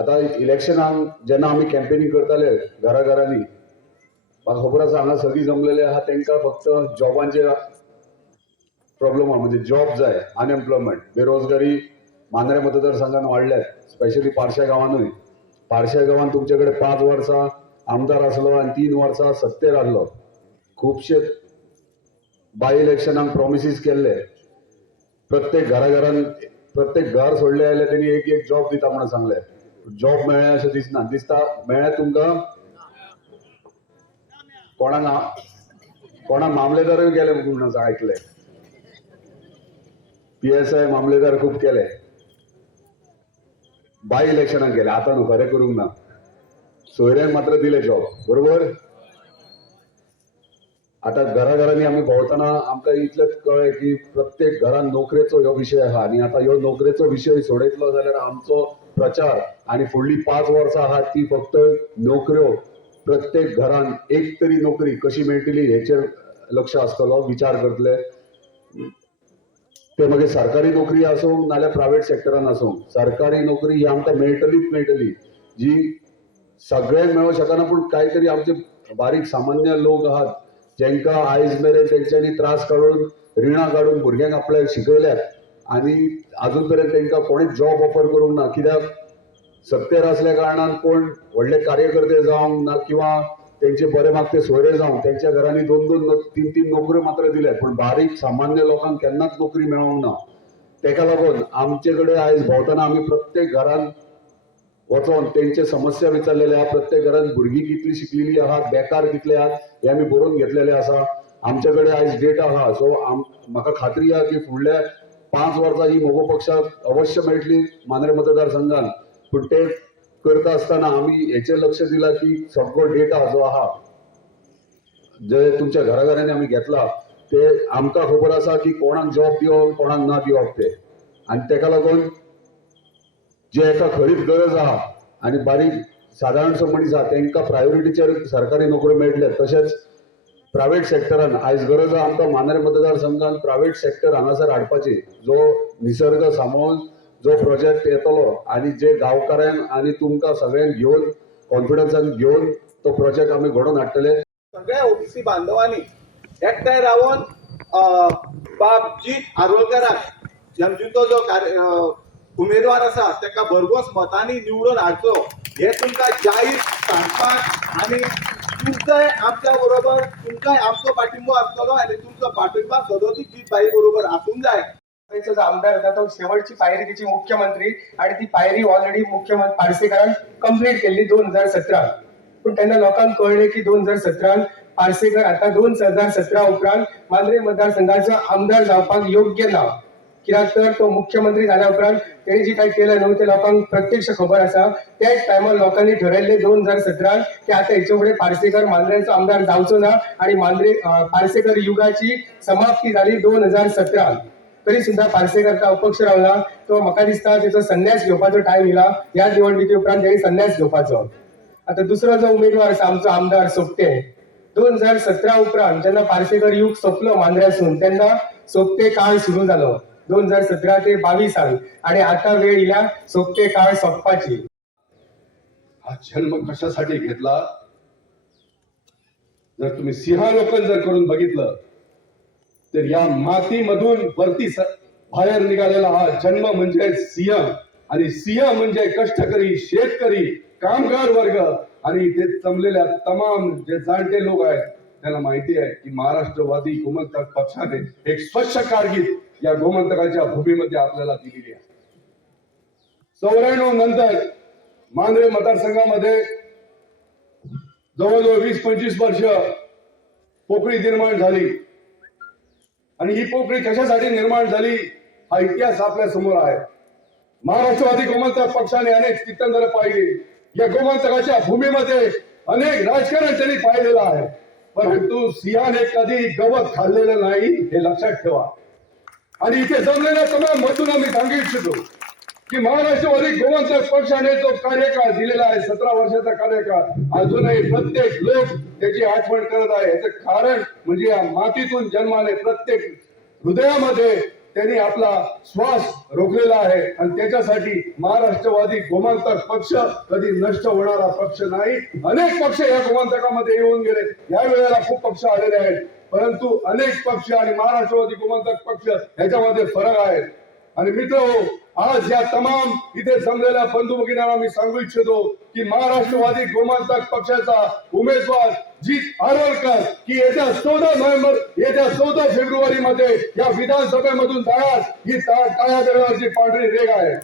आता इलेक्शनाक जेन्ना आमी कॅम्पेनिंग करताले घराघरांनी म्हाका खबर आसा हांगा सगळीं जमलेले आहा तांकां फक्त जॉबांचे प्रॉब्लेम आहा म्हणजे जॉब जाय अनएम्प्लॉयमेंट बेरोजगारी मांद्रे मतदारसंघात वाडल्यात स्पेशली पारशा गांवांनूय पारशा गांवांत तुमचे कडेन 5 वर्सां आमदार आसलो आनी 3 वर्सां सत्तेर आसलो खुबशे बाय इलेक्शनाक प्रॉमिसीस केल्ले प्रत्येक घराघरान प्रत्येक घर सोडले जाल्यार त्यांनी एक एक जॉब दिता म्हणून सांगले जॉब मेळ्ळे अशें दिसना दिसता मेळ्ळे तुमकां कोणाक मामलेदारूय गेले म्हणून ऐकले PSI मामलेदार खूप केले बाय इलेक्शनाक गेले आता न्हू खरें करूंक ना सोयऱ्यांक मात्र दिले जॉब बरोबर आता घराघरांनी आम्ही भोंवतना आमकां इतलेंच कळ्ळें की प्रत्येक घरान नोकरेचो ह्यो विशय आहा आनी आता ह्यो नोकरेचो विशय सोडयतलो जाल्यार आमचो प्रचार आनी फुडली 5 वर्सां आहात ती फक्त नोकऱ्यो प्रत्येक घरान एक तरी नोकरी कशी मेळटली हेचेर लक्ष आसतलो विचार करतले ते मागीर सरकारी नोकरी आसूं नाल्यार प्रायव्हेट सेक्टरान आसूं सरकारी नोकरी ही आमकां मेळटलीच मेळटली जी सगळ्यांक मेळूं शकना पूण कांय तरी आमचे बारीक सामान्य लोक आहात जेंकां आयज मेरेन तेंच्यांनी त्रास काडून रिणां काडून भुरग्यांक आपल्याक शिकयल्यात आनी अजून पर्यंत तांकां कोणेच जॉब ऑफर करूंक ना कित्याक सत्तेर असल्या कारणान कोण व्हडले कार्यकर्ते जावं ना किंवा त्यांचे बरे मागते सोयरे जावं त्यांच्या घरांनी 2-2 3-3 नोकऱ्यो मात्र दिल्यात पण बारीक सामान्य लोकांक केन्नाच नोकरी मेळोंक ना तेका लागून आमचे कडेन आयज भोंवतना आमी प्रत्येक घरान वचोन तेंचे समस्या विचारलेले आहा प्रत्येक घरान भुरगीं कितली शिकलेली आहात बेकार कितले आहात हे आमी बरोवन घेतलेले आसा आमचे कडेन आयज डेटा आहा सो म्हाका खात्री आहा की फुडल्या 5 वर्सां ही मोगो पक्षाक अवश्य मेळटली मांद्रे मतदारसंघात पूण ते करता आसतना आमी हेचेर लक्ष दिला की सगळो डेटा जो आहा जे तुमच्या घराघरांनी आमी घेतला ते आमकां खबर आसा की कोणाक जॉब दिवप कोणाक ना दिवप ते आनी तेका लागून जे एका खरीच गरज आहा आनी बारीक सादारणसो मनीस आहा तांकां प्रायोरिटीचेर सरकारी नोकऱ्यो मेळटले तशेंच प्रायव्हेट सेक्टरान आयज गरज आहा आमकां मांद्रे मतदारसंघात प्रायव्हेट सेक्टर हांगासर हाडपाची जो निसर्ग सांबाळून जो प्रोजेक्ट येतलो आनी जे गांवकारांक आनी तुमकां सगळ्यांक घेवन कॉन्फिडन्सान घेवन तो प्रोजेक्ट आमी घडोवन हाडटले सगळ्या ओबीसी बांधवांनी एकठांय रावन बाबजी आरोलकराक एमजीचो जो उमेदवार आसा ताका भरघोस मतांनी निवडून हाडचो हे तुमकां जाहीर सांगपाक आनी तुमकांय आमच्या बरोबर तुमकांय आमचो पाठिंबो आसतलो आनी तुमचो पाठिंबा सदोतीक जीत बाई बरोबर आसूंक जाय जो आमदार होता तो शेवटची पायरी तिची मुख्यमंत्री आणि ती पायरी ऑलरेडी मुख्यमंत्री पारसेकरान कंप्लीट केली 2017 पण त्यांना लोकांना कळले की 2017 पारसेकर आता 2017 उपरांत मांद्रे मतदारसंघाचो आमदार जावपाक योग्य ना कित्याक तर तो मुख्यमंत्री जाल्या उपरांत तेणी जी काय केलं न्हू ते लोकांक प्रत्यक्ष खबर आसा त्याच टायमार लोकांनी ठरयल्ले 2017 की आता हेचे फुडें पारसेकर मांद्रेचो आमदार जावचो ना आणि मांद्रे पारसेकर युगाची समाप्ती जाली 2017 तरी सुद्धा पारसेकरचा अपक्ष रावला तो म्हाका दिसता त्याचा संन्यास घेवपाचो टायम येयला ह्या निवडणुकी उपरांत तेणी संन्यास घेवपाचो आता दुसरो जो उमेदवार आसा आमचो आमदार सोपटे 2017 उपरांत जेन्ना पारसेकर युग सोंपलो मांद्र्यासून तेन्ना सोपटे काळ सुरू जालो 2017 ते 22 आणि आता वेळ येयला सोपटे काळ सोंपपाची हा जन्म कशासाठी घेतला जर तुम्ही सिंहावलोकन जर करून बघितलं तर या मातीमधून वरती बाहेर निघालेला हा जन्म म्हणजे सिंह आणि सिंह म्हणजे कष्टकरी शेतकरी कामगार वर्ग आणि इथे जमलेल्या तमाम जे जाणते लोक आहेत त्यांना माहिती आहे की महाराष्ट्रवादी गोमंतक पक्षाने एक स्वच्छ कारकीर्द या गोमंतकाच्या भूमीमध्ये आपल्याला दिलेली आहे 94 नंतर मांद्रे मतदारसंघामध्ये जवळजवळ 20-25 वर्ष पोकळी निर्माण झाली आणि ही पोकळी कशासाठी निर्माण झाली हा इतिहास आपल्या समोर आहे महाराष्ट्रवादी गोमंतक पक्षाने अनेक स्थित्यंतर पाहिली या गोमंतकाच्या भूमीमध्ये अनेक राजकारण त्यांनी पाहिलेलं आहे परंतु सिंहाने कधी गवत खाल्लेलं नाही हे लक्षात ठेवा आणि इथे जमलेल्या तमाम मधून आम्ही सांगू इच्छितो की महाराष्ट्रवादी गोमंतक पक्षाने जो कार्यकाळ दिलेला आहे 17 वर्षाचा कार्यकाळ अजूनही प्रत्येक लोक त्याची आठवण करत आहे याचं कारण म्हणजे या मातीतून जन्माने प्रत्येक हृदयामध्ये त्यांनी आपला श्वास रोखलेला आहे आणि त्याच्यासाठी महाराष्ट्रवादी गोमांतक पक्ष कधी नष्ट होणारा पक्ष नाही. अनेक पक्ष या गोमांतकामध्ये येऊन गेले, या वेळेला खूप पक्ष आलेले आहेत, परंतु अनेक पक्ष आणि महाराष्ट्रवादी गोमांतक पक्ष ह्याच्यामध्ये फरक आहे. आणि मित्र हो, आज या तमाम इथे जमलेल्या बंधू भगिनींना मी सांगू इच्छितो की महाराष्ट्रवादी गोमांतक पक्षाचा उमेदवार जीत आरवलकर की येत्या 14 फेब्रुवारी मध्ये या विधानसभेमधून जाणार ही काळ्या दगडावरची पांढरी रेघ आहे.